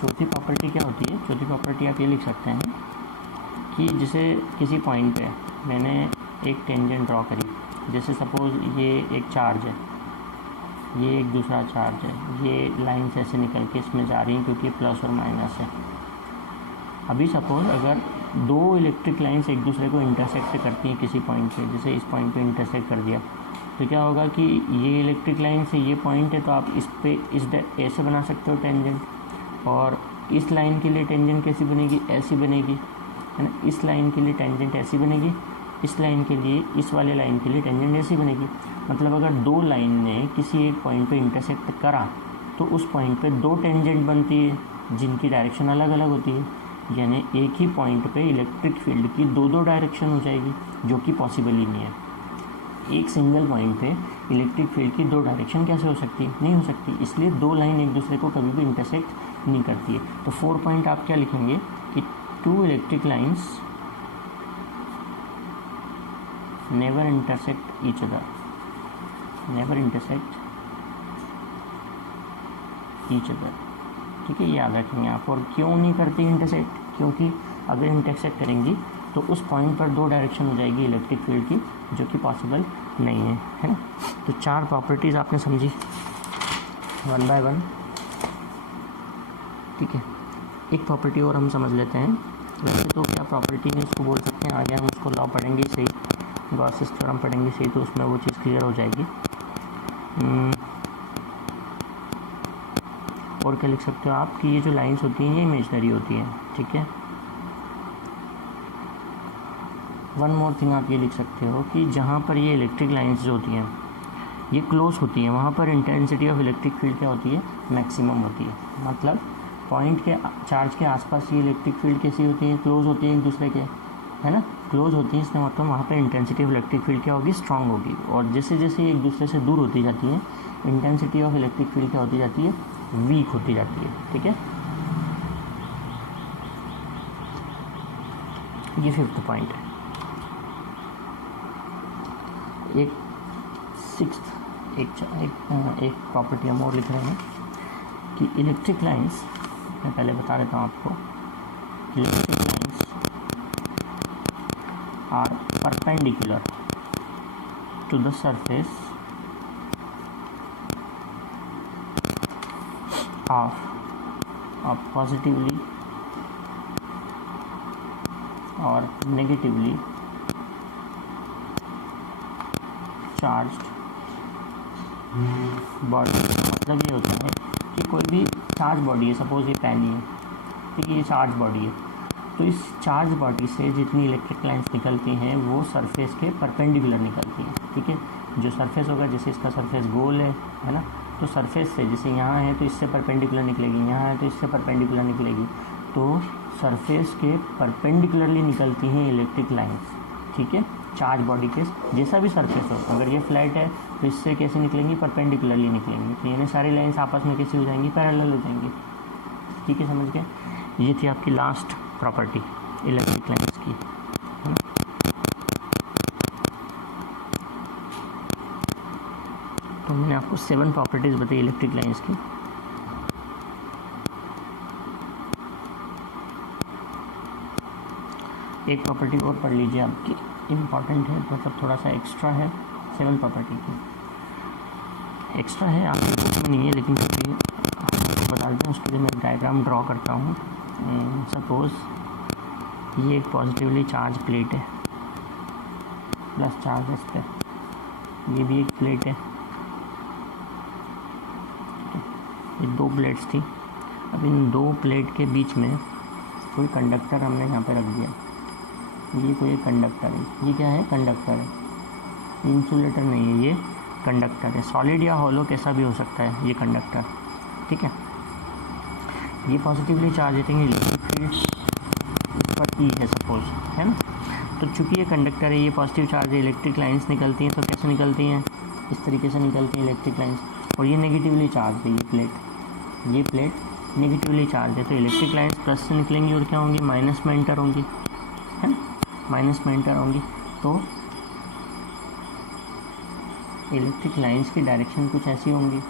चौथी प्रॉपर्टी क्या होती है, चौथी प्रॉपर्टी आप ये लिख सकते हैं कि जैसे किसी पॉइंट पे मैंने एक टेंजेंट ड्रॉ करी, जैसे सपोज़ ये एक चार्ज है, ये एक दूसरा चार्ज है, ये लाइन से ऐसे निकल के इसमें जा रही है क्योंकि प्लस और माइनस है। अभी सपोज़ अगर 2 इलेक्ट्रिक लाइन्स एक दूसरे को इंटरसेक्ट करती हैं किसी पॉइंट पे, जैसे इस पॉइंट पे इंटरसेक्ट कर दिया, तो क्या होगा कि ये इलेक्ट्रिक लाइन से ये पॉइंट है तो आप इस पे इस ऐसे बना सकते हो टेंजेंट, और इस लाइन के लिए टेंजेंट कैसी बनेगी, ऐसी बनेगी, है ना। इस लाइन के लिए टेंजेंट ऐसी बनेगी, इस लाइन के लिए, इस वाले लाइन के लिए टेंजेंट ऐसी बनेगी। मतलब अगर 2 लाइन ने किसी एक पॉइंट पे इंटरसेक्ट करा तो उस पॉइंट पे 2 टेंजेंट बनती है जिनकी डायरेक्शन अलग अलग होती है, यानी एक ही पॉइंट पे इलेक्ट्रिक फील्ड की 2 डायरेक्शन हो जाएगी, जो कि पॉसिबल ही नहीं है। एक सिंगल पॉइंट पे इलेक्ट्रिक फील्ड की 2 डायरेक्शन कैसे हो सकती है, नहीं हो सकती, इसलिए 2 लाइन एक दूसरे को कभी भी इंटरसेक्ट नहीं करती है। तो 4 पॉइंट आप क्या लिखेंगे कि 2 electric lines never intersect each other, never intersect each other, ठीक है, ये याद रखेंगे आप। और क्यों नहीं करती इंटरसेक्ट, क्योंकि अगर इंटरसेक्ट करेंगी तो उस पॉइंट पर 2 डायरेक्शन हो जाएगी इलेक्ट्रिक फील्ड की, जो कि पॉसिबल नहीं है ना। तो 4 प्रॉपर्टीज़ आपने समझी 1 बाय 1, ठीक है। एक प्रॉपर्टी और हम समझ लेते हैं। वैसे तो क्या प्रॉपर्टी नहीं उसको बोल सकते हैं, आगे हम उसको लॉ पढ़ेंगे सही, गॉसिस थ्योरम पढ़ेंगे सही, तो उसमें वो चीज़ क्लियर हो जाएगी। और क्या लिख सकते हो आप कि ये जो लाइंस होती हैं ये इमेजनरी होती हैं, ठीक है। वन मोर थिंग आप ये लिख सकते हो कि जहाँ पर ये इलेक्ट्रिक लाइंस जो होती हैं ये क्लोज होती हैं, वहाँ पर इंटेंसिटी ऑफ इलेक्ट्रिक फील्ड क्या होती है, मैक्सिमम होती है। मतलब पॉइंट के चार्ज के आसपास ये इलेक्ट्रिक फील्ड कैसी होती है, क्लोज होती है एक दूसरे के, है ना, क्लोज होती है। इसका मतलब वहाँ पर इंटेंसिटी ऑफ इलेक्ट्रिक फील्ड क्या होगी, स्ट्रांग होगी। और जैसे जैसे एक दूसरे से दूर होती जाती है इंटेंसिटी ऑफ इलेक्ट्रिक फील्ड क्या होती जाती है, वीक होती जाती है, ठीक है। ये 5th पॉइंट है। एक 6th एक प्रॉपर्टी हम और लिख रहे हैं कि इलेक्ट्रिक लाइंस, मैं पहले बता देता हूँ आपको, electric lines are perpendicular to the surface of positively और negatively charged body। मतलब ये होता है कि कोई भी चार्ज बॉडी है, सपोज ये पेन ही है, ठीक है, ये चार्ज बॉडी है, तो इस चार्ज बॉडी से जितनी इलेक्ट्रिक लाइंस निकलती हैं वो सरफेस के परपेंडिकुलर निकलती हैं, ठीक है। जो सरफेस होगा, जैसे इसका सरफेस गोल है ना, तो सरफेस से जैसे यहाँ है तो इससे परपेंडिकुलर निकलेगी, यहाँ है तो इससे परपेंडिकुलर निकलेगी, तो सरफेस के परपेंडिकुलरली निकलती हैं इलेक्ट्रिक लाइंस, ठीक है। चार्ज बॉडी के जैसा भी सरफेस हो, अगर ये फ्लैट है तो इससे कैसे निकलेंगी, परपेंडिकुलरली निकलेंगी, तो यानी सारी लाइंस आपस में कैसी हो जाएंगी, पैरेलल हो जाएंगी, ठीक है, समझ गए। ये थी आपकी लास्ट प्रॉपर्टी इलेक्ट्रिक लाइंस की, है ना। तो मैंने आपको 7 प्रॉपर्टीज़ बताई इलेक्ट्रिक लाइंस की। एक प्रॉपर्टी और पढ़ लीजिए, आपकी इम्पॉर्टेंट है, मतलब थोड़ा सा एक्स्ट्रा है। 7 प्रॉपर्टी की एक्स्ट्रा है, आपकी बुक में नहीं है, लेकिन फिर भी आपको बता दें। उसके लिए मैं डायग्राम ड्रॉ करता हूँ। सपोज़ ये एक पॉजिटिवली चार्ज प्लेट है, प्लस चार्ज इस पर, ये भी एक प्लेट है, ये 2 प्लेट्स थी। अब इन 2 प्लेट के बीच में कोई कंडक्टर हमने यहाँ पे रख दिया, ये कोई एक कंडक्टर है, ये क्या है, कंडक्टर है, इंसुलेटर नहीं है, ये कंडक्टर है। सॉलिड या हॉलो कैसा भी हो सकता है ये कंडक्टर, ठीक है। ये पॉजिटिवली चार्ज है, इलेक्ट्रिक फील्ड पर ई है सपोज, है ना। तो चूंकि ये कंडक्टर है, ये पॉजिटिव चार्ज है, इलेक्ट्रिक लाइंस निकलती हैं तो कैसे निकलती हैं, इस तरीके से निकलती हैं इलेक्ट्रिक लाइंस। और ये नेगेटिवली चार्ज है, ये प्लेट नेगेटिवली चार्ज है, तो इलेक्ट्रिक लाइंस प्लस से निकलेंगी और क्या होंगी, माइनस में एंटर होंगी, है ना, माइनस में एंटर होंगी। तो इलेक्ट्रिक लाइंस की डायरेक्शन कुछ ऐसी होंगी,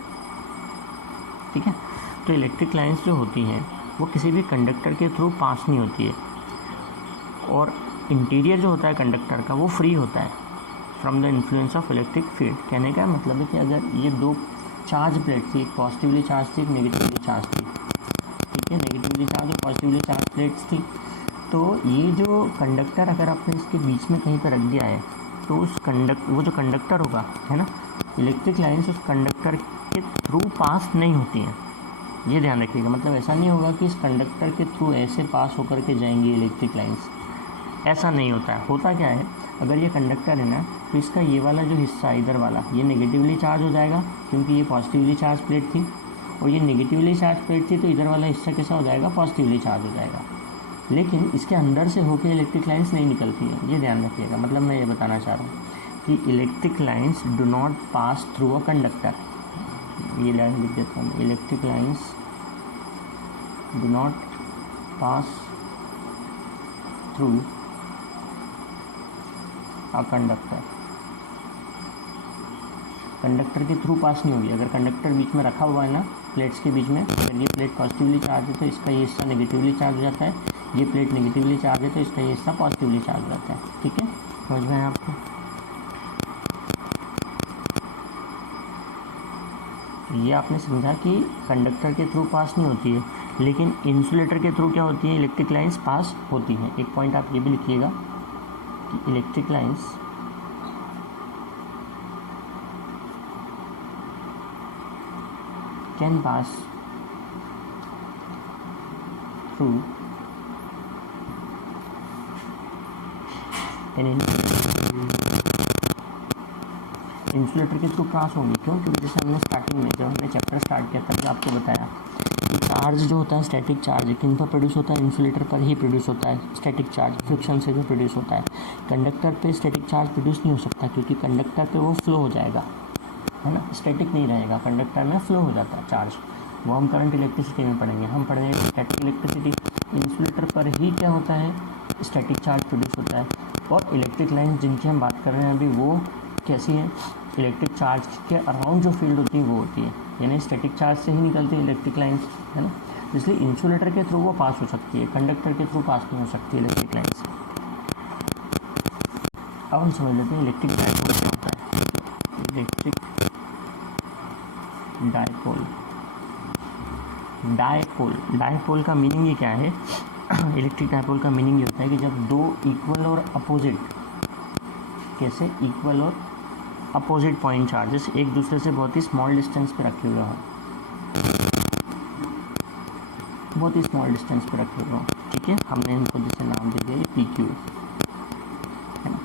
ठीक है। तो इलेक्ट्रिक लाइंस जो होती हैं वो किसी भी कंडक्टर के थ्रू पास नहीं होती है, और इंटीरियर जो होता है कंडक्टर का वो फ्री होता है from the influence of electric field. कहने का मतलब है कि अगर ये दो चार्ज प्लेट थी, एक पॉजिटिवली चार्ज थी, एक नेगेटिवली चार्ज थी, ठीक है, नेगेटिवली चार्ज और पॉजिटिवली चार्ज प्लेट्स थी, तो ये जो कंडक्टर अगर आपने इसके बीच में कहीं पर रख दिया है तो उस वो जो कंडक्टर होगा, है ना, इलेक्ट्रिक लाइंस उस कंडक्टर के थ्रू पास नहीं होती हैं, ये ध्यान रखिएगा। मतलब ऐसा नहीं होगा कि इस कंडक्टर के थ्रू ऐसे पास होकर के जाएंगी इलेक्ट्रिक लाइंस, ऐसा नहीं होता है। होता क्या है, अगर ये कंडक्टर है ना तो इसका ये वाला जो हिस्सा इधर वाला ये नेगेटिवली चार्ज हो जाएगा, क्योंकि ये पॉजिटिवली चार्ज प्लेट थी, और ये नेगेटिवली चार्ज प्लेट थी तो इधर वाला हिस्सा कैसा हो जाएगा, पॉजिटिवली चार्ज हो जाएगा। लेकिन इसके अंदर से होकर इलेक्ट्रिक लाइंस नहीं निकलती हैं, ये ध्यान रखिएगा। मतलब मैं ये बताना चाह रहा हूँ कि electric lines do not pass through a conductor, ये लाइन लिख देता हूँ, electric lines do not pass through a conductor, conductor के थ्रू पास नहीं होगी। अगर कंडक्टर बीच में रखा हुआ है ना प्लेट्स के बीच में, अगर ये प्लेट पॉजिटिवली चार्ज है तो इसका ये हिस्सा नेगेटिवली चार्ज हो जाता है, ये प्लेट नेगेटिवली चार्ज है तो इसका ये हिस्सा पॉजिटिवली चार्ज हो जाता है, ठीक है, समझ में आया आपको। ये आपने समझा कि कंडक्टर के थ्रू पास नहीं होती है, लेकिन इंसुलेटर के थ्रू क्या होती है, इलेक्ट्रिक लाइंस पास होती हैं। एक पॉइंट आप ये भी लिखिएगा कि electric lines can pass through an insulator के थ्रू पास होंगी। क्यों? क्योंकि जैसे हमने स्टार्टिंग में जब हमने चैप्टर स्टार्ट किया तब आपको बताया कि चार्ज जो होता है स्टैटिक चार्ज किन पर प्रोड्यूस होता है, इंसुलेटर पर ही प्रोड्यूस होता है स्टैटिक चार्ज, फ्रिक्शन से जो प्रोड्यूस होता है। कंडक्टर पे स्टैटिक चार्ज प्रोड्यूस नहीं हो सकता, क्योंकि कंडक्टर पे वो फ्लो हो जाएगा, है ना, स्टैटिक नहीं रहेगा, कंडक्टर में फ्लो हो जाता है चार्ज। वो हम करंट इलेक्ट्रिसिटी में पढ़ेंगे, हम पढ़ेंगे स्टैटिक इलेक्ट्रिसिटी। इंसुलेटर पर ही क्या होता है, स्टैटिक चार्ज प्रोड्यूस होता है। और इलेक्ट्रिक लाइन जिनकी हम बात कर रहे हैं अभी, वो कैसी है, इलेक्ट्रिक चार्ज के अराउंड जो फील्ड होती है वो होती है, यानी स्टैटिक चार्ज से ही निकलती है इलेक्ट्रिक लाइन्स, है ना। इसलिए इंसुलेटर के थ्रू वो पास हो सकती है, कंडक्टर के थ्रू पास नहीं हो सकती इलेक्ट्रिक लाइन्स। अब हम समझ लेते हैं इलेक्ट्रिक डायपोल क्या होता है। इलेक्ट्रिक डायपोल, डायपोल का मीनिंग ये क्या है इलेक्ट्रिक डायपोल का मीनिंग ये होता है कि जब दो इक्वल और अपोजिट, कैसे, इक्वल और अपोजिट पॉइंट चार्जेस एक दूसरे से बहुत ही स्मॉल डिस्टेंस पे रखे हुए हों, बहुत ही स्मॉल डिस्टेंस पे रखे हुए हों, ठीक है। हमने इनको जैसे नाम दे दिया ये पी क्यू, है ना।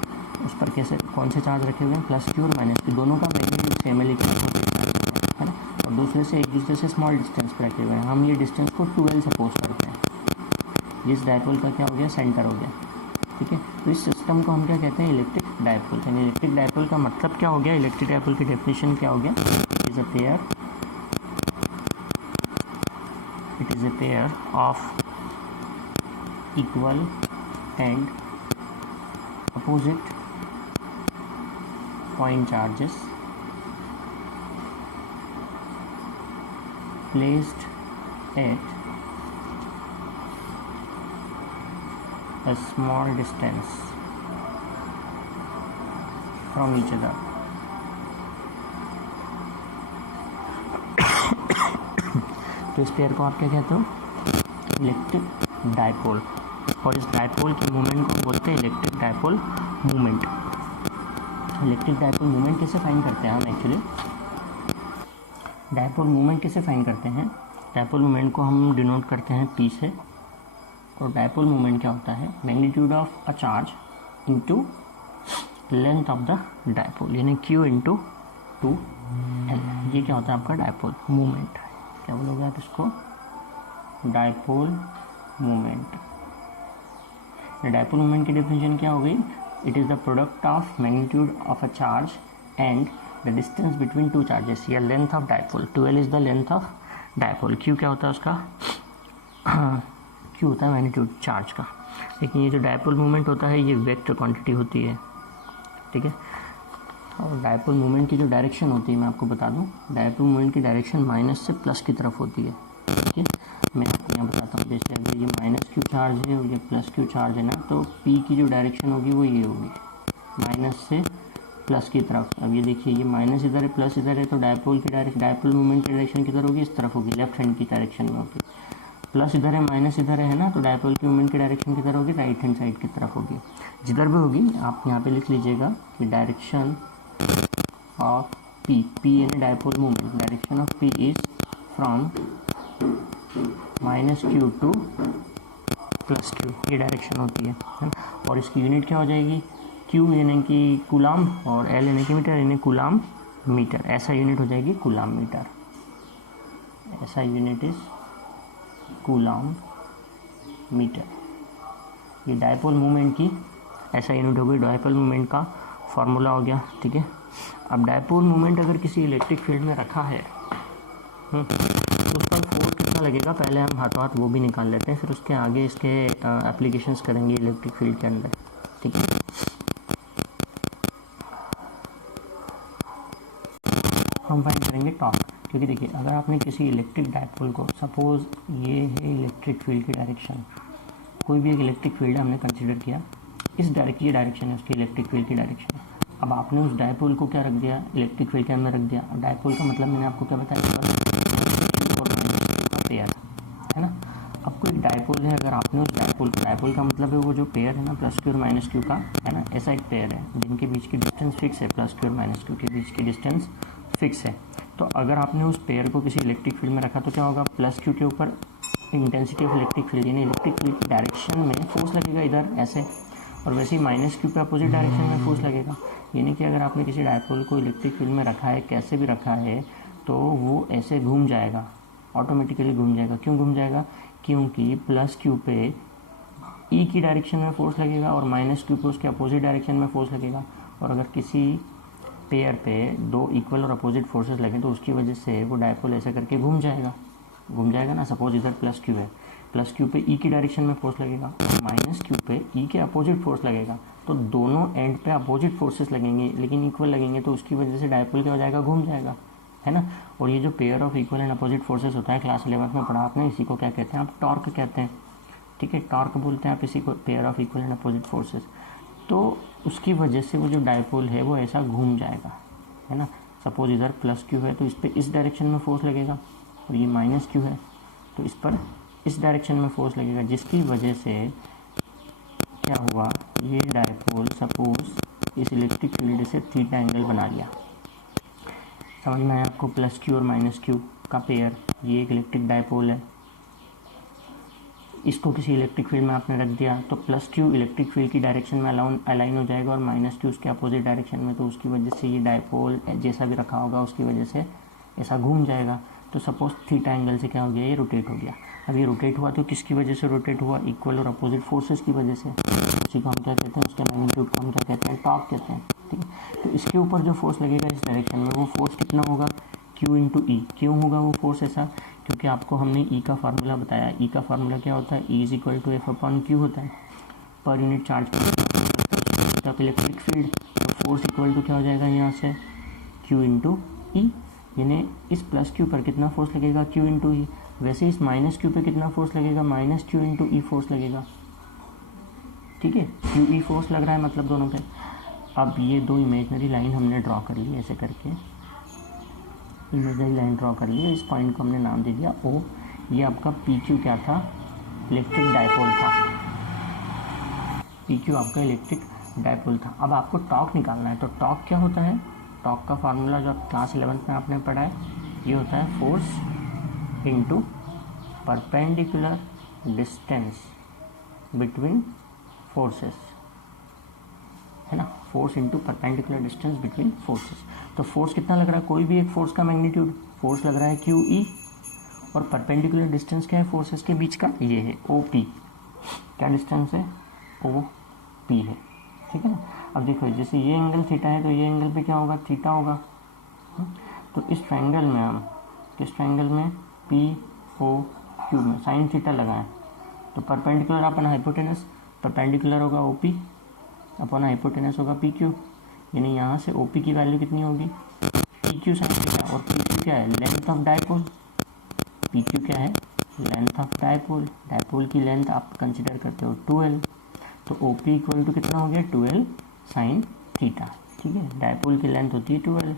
उस पर कैसे कौन से चार्ज रखे हुए हैं, प्लस क्यू और माइनस क्यू, दोनों का मैग्नीट्यूड सेम है लेकिन है ना, और दूसरे से एक दूसरे से स्मॉल डिस्टेंस पे रखे हुए हैं। हम ये डिस्टेंस को 12 सपोज करते हैं। जिस डायपोल का क्या हो गया, सेंटर हो गया, ठीक है। तो इस सिस्टम को हम क्या कहते हैं, इलेक्ट्रिक डायपोल। यानी इलेक्ट्रिक डायपोल का मतलब क्या हो गया, इलेक्ट्रिक डायपोल की डेफिनेशन क्या हो गया, it is a pair of equal and opposite point charges placed at a small distance from each other. तो इस पेयर को आप क्या कहते हो, इलेक्ट्रिक डायपोल। और इस डायपोल के मूवमेंट को बोलते हैं electric dipole movement. Electric dipole movement कैसे फाइंड करते हैं हम, एक्चुअली डायपोल मूवमेंट कैसे फाइंड करते हैं, डायपोल मूवमेंट को हम डिनोट करते हैं P से। और डायपोल मूवमेंट क्या होता है, magnitude of a charge into length of the dipole, यानी Q इंटू 2L। ये क्या होता है आपका डायपोल मूवमेंट। क्या बोलोगे आप इसको, डायपोल मूवमेंट। डायपोल मोमेंट की डेफिनेशन क्या हो गई? It is the product of magnitude of a charge and the distance between two charges या length of dipole. 12 is the length of dipole. Q क्या होता है उसका? क्यू होता है मैग्नीट्यूड चार्ज का। लेकिन ये जो डायपोल मोमेंट होता है ये वेक्टर क्वांटिटी होती है, ठीक है। और डायपोल मोमेंट की जो डायरेक्शन होती है मैं आपको बता दूं, डायपोल मोमेंट की डायरेक्शन माइनस से प्लस की तरफ होती है, ठीक है। मैं आपको यहाँ बताता हूँ, जैसे अगर ये माइनस क्यू चार्ज है और ये प्लस क्यू चार्ज है ना, तो पी की जो डायरेक्शन होगी वो ये होगी, माइनस से प्लस की तरफ। अब ये देखिए, ये माइनस इधर है, प्लस इधर है, तो डायपोल की डायपोल मोमेंट की डायरेक्शन किधर होगी? इस तरफ होगी, लेफ्ट हैंड की डायरेक्शन में होगी। प्लस इधर है, माइनस इधर है ना, तो डायपोल की मोमेंट की डायरेक्शन किधर होगी? राइट हैंड साइड की तरफ होगी। जिधर भी होगी आप यहाँ पे लिख लीजिएगा कि डायरेक्शन ऑफ पी, पी यानी dipole moment, direction of P is from minus Q two plus Q, ये डायरेक्शन होती है ना। और इसकी यूनिट क्या हो जाएगी? क्यू यानी कि कूलाम और एल यानी कि मीटर, यानी कूलाम मीटर। ऐसा यूनिट हो जाएगी कूलाम मीटर, ऐसा यूनिट इज कूलाम मीटर। ये डायपोल मोमेंट की ऐसा यूनिट हो गई, डायपोल मोमेंट का फॉर्मूला हो गया, ठीक है। अब डायपोल मोमेंट अगर किसी इलेक्ट्रिक फील्ड में रखा है तो उस पर फोर्स कितना लगेगा, पहले हम हाथों हाथ वो भी निकाल लेते हैं, फिर उसके आगे इसके एप्लीकेशंस करेंगे इलेक्ट्रिक फील्ड के अंदर, ठीक है। हम फाइंड करेंगे टॉर्क, क्योंकि देखिए अगर आपने किसी इलेक्ट्रिक डायपोल को, सपोज ये है इलेक्ट्रिक फील्ड की डायरेक्शन, कोई भी एक इलेक्ट्रिक फील्ड हमने कंसिडर किया, इस डायरेक्ट ये डायरेक्शन है उसकी इलेक्ट्रिक फील्ड की डायरेक्शन। अब आपने उस डायपोल को क्या रख दिया? इलेक्ट्रिक फील्ड के अंदर रख दिया। डायपोल का मतलब मैंने आपको क्या बताया? पेयर है ना। अब कोई डायपोल है, अगर आपने उस डायपोल का मतलब है वो जो पेयर है ना, प्लस क्यू और माइनस क्यू का, है ना, ऐसा एक पेयर है जिनके बीच की डिस्टेंस फिक्स है, प्लस क्यू और माइनस क्यू के बीच की डिस्टेंस फिक्स है। तो अगर आपने उस पेयर को किसी इलेक्ट्रिक फील्ड में रखा तो क्या होगा? प्लस क्यू के ऊपर इंटेंसिटी ऑफ इलेक्ट्रिक फील्ड यानी इलेक्ट्रिक फील्ड की डायरेक्शन में फोर्स लगेगा इधर ऐसे, और वैसे ही माइनस क्यू पे अपोजिट डायरेक्शन में फोर्स लगेगा। यानी कि अगर आपने किसी डायपोल को इलेक्ट्रिक फील्ड में रखा है, कैसे भी रखा है, तो वो ऐसे घूम जाएगा, ऑटोमेटिकली घूम जाएगा। क्यों घूम जाएगा? क्योंकि प्लस क्यू पे ई की डायरेक्शन में फोर्स लगेगा और माइनस क्यू पे उसके अपोजिट डायरेक्शन में फोर्स लगेगा। और अगर किसी पेयर पे दो इक्वल और अपोजिट फोर्सेस लगे तो उसकी वजह से वो डायपोल ऐसे करके घूम जाएगा ना। सपोज इधर प्लस क्यू है, प्लस क्यू पे ई की डायरेक्शन में फोर्स लगेगा और माइनस क्यू पे ई के अपोजिट फोर्स लगेगा, तो दोनों एंड पे अपोजिट फोर्सेस लगेंगे लेकिन इक्वल लगेंगे, तो उसकी वजह से डायपोल क्या हो जाएगा? घूम जाएगा, है ना। और ये जो pair of equal and opposite forces होता है, क्लास 11th में पढ़ा आपने, इसी को क्या कहते हैं? आप टॉर्क कहते हैं, ठीक है। टॉर्क बोलते हैं आप इसी को, pair of equal and opposite forces. तो उसकी वजह से वो जो डायपोल है वो ऐसा घूम जाएगा, है ना। सपोज इधर प्लस क्यू है तो इस पर इस डायरेक्शन में फोर्स लगेगा, और ये माइनस क्यू है तो इस पर इस डायरेक्शन में फोर्स लगेगा, जिसकी वजह से क्या हुआ? ये डायपोल सपोज इस इलेक्ट्रिक फील्ड से थीटा एंगल बना लिया। समझ में आया आपको? प्लस क्यू और माइनस क्यू का पेयर, ये एक इलेक्ट्रिक डायपोल है, इसको किसी इलेक्ट्रिक फील्ड में आपने रख दिया तो प्लस क्यू इलेक्ट्रिक फील्ड की डायरेक्शन में अलाइन हो जाएगा और माइनस क्यू उसके अपोजिट डायरेक्शन में, तो उसकी वजह से ये डायपोल जैसा भी रखा होगा उसकी वजह से ऐसा घूम जाएगा। तो सपोज थीटा एंगल से क्या हो गया? ये रोटेट हो गया। अब ये रोटेट हुआ तो किसकी वजह से रोटेट हुआ? इक्वल और अपोजिट फोर्सेस की वजह से। उसी को हम क्या कहते हैं? उसके मैग्नीट्यूड को हम क्या कहते हैं? टॉर्क कहते हैं, ठीक है। तो इसके ऊपर जो फोर्स लगेगा इस डायरेक्शन में, वो फोर्स कितना होगा? Q इंटू ई। क्यों होगा वो फोर्स ऐसा? क्योंकि आपको हमने ई का फार्मूला बताया। ई का फार्मूला क्या होता है? E is equal to F upon Q होता है, पर यूनिट चार्ज पर इलेक्ट्रिक फील्ड। तो फोर्स इक्वल टू क्या हो जाएगा यहाँ से? Q इंटू ई, यानी इस प्लस क्यू पर कितना फोर्स लगेगा? Q इंटू ई। वैसे इस माइनस क्यू पे कितना फोर्स लगेगा? माइनस क्यू इंटू ई फोर्स लगेगा, ठीक है। क्यू ई फोर्स लग रहा है मतलब दोनों पे। अब ये दो इमेजनरी लाइन हमने ड्रॉ कर ली, ऐसे करके इमेजनरी लाइन ड्रॉ कर ली। इस पॉइंट को हमने नाम दे दिया ओ। ये आपका पी क्यू क्या था? इलेक्ट्रिक डायपोल था। पी क्यू आपका इलेक्ट्रिक डायपोल था। अब आपको टॉर्क निकालना है, तो टॉर्क क्या होता है? टॉर्क का फार्मूला जो आप क्लास 11th में आपने पढ़ा है, ये होता है force into perpendicular distance between forces, है ना। Force into perpendicular distance between forces. तो फोर्स कितना लग रहा है? कोई भी एक फोर्स का मैग्नीट्यूड, फोर्स लग रहा है क्यू ई, और परपेंडिकुलर डिस्टेंस क्या है फोर्सेस के बीच का? ये है ओ पी। क्या डिस्टेंस है? ओ पी है, ठीक है ना। अब देखो जैसे ये एंगल थीटा है तो ये एंगल पे क्या होगा, थीटा होगा। तो इस ट्रायंगल में हम किस ट्रायंगल में पी ओ क्यू में साइन थीटा लगाएं तो परपेंडिकुलर अपन हाइपोटेनस, परपेंडिकुलर होगा ओ पी अपन हाइपोटेनस होगा पी क्यू, यानी यहाँ से ओ पी की वैल्यू कितनी होगी पी क्यू साइन थीटा। और पी क्यू क्या है, length of dipole. P Q क्या है, लेंथ ऑफ डायपोल। डायपोल की लेंथ आप कंसिडर करते हो 2L, तो ओ पी इक्वल टू कितना हो गया 2L साइन थीटा, ठीक है। डायपोल की लेंथ होती है 2L।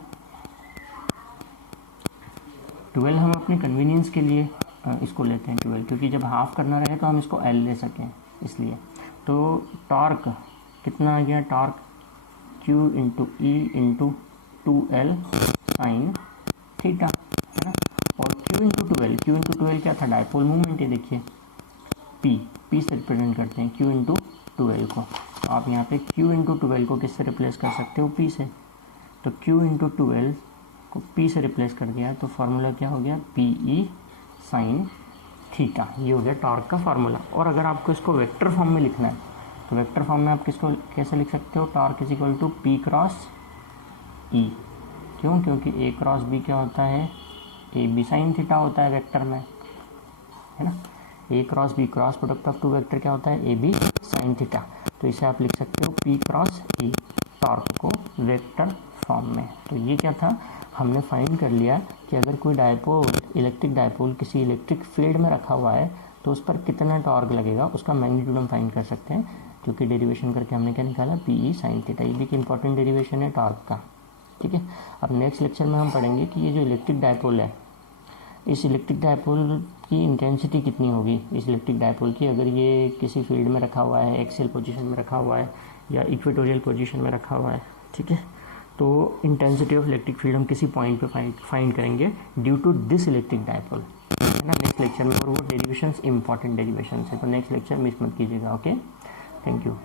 12 हम अपनी कन्वीनियंस के लिए इसको लेते हैं 12, क्योंकि जब हाफ करना रहे तो हम इसको L ले सकें इसलिए। तो टॉर्क कितना आ गया, torque Q into E into 2L sine theta, है ना। और Q इंटू 12 क्या था, डायपोल मूवमेंट है। देखिए P से रिप्रेजेंट करते हैं Q इंटू 12 को। तो आप यहाँ पे Q इंटू 12 को किससे रिप्लेस कर सकते हो, P से। तो Q इंटू 12 को P से रिप्लेस कर दिया तो फार्मूला क्या हो गया, PE साइन थीटा। ये हो गया टॉर्क का फार्मूला। और अगर आपको इसको वेक्टर फॉर्म में लिखना है तो वेक्टर फॉर्म में आप किसको कैसे लिख सकते हो, torque is equal to P cross E। क्यों, क्योंकि A क्रॉस B क्या होता है, AB साइन थीटा होता है वेक्टर में, है ना। A cross B cross product of two vector क्या होता है, AB साइन थीटा। तो इसे आप लिख सकते हो P क्रॉस E, टॉर्क को वेक्टर फॉर्म में। तो ये क्या था, हमने फाइंड कर लिया कि अगर कोई डायपोल, इलेक्ट्रिक डायपोल किसी इलेक्ट्रिक फील्ड में रखा हुआ है तो उस पर कितना टॉर्क लगेगा उसका मैग्नीट्यूड हम फाइंड कर सकते हैं, क्योंकि डेरिवेशन करके हमने क्या निकाला, PE साइन थीटा। ये भी एक इंपॉर्टेंट डेरिवेशन है टॉर्क का, ठीक है। अब नेक्स्ट लेक्चर में हम पढ़ेंगे कि ये जो इलेक्ट्रिक डायपोल है, इस इलेक्ट्रिक डायपोल की इंटेंसिटी कितनी होगी, इस इलेक्ट्रिक डायपोल की, अगर ये किसी फील्ड में रखा हुआ है, एक्सियल पोजीशन में रखा हुआ है या इक्वेटोरियल पोजीशन में रखा हुआ है, ठीक है। तो इंटेंसिटी ऑफ इलेक्ट्रिक फील्ड हम किसी पॉइंट पे फाइंड करेंगे due to this electric dipole, है ना, नेक्स्ट लेक्चर में। और वो डेरिवेशंस इंपॉर्टेंट डेरिवेशंस है, तो नेक्स्ट लेक्चर मिस मत कीजिएगा। Okay, thank you.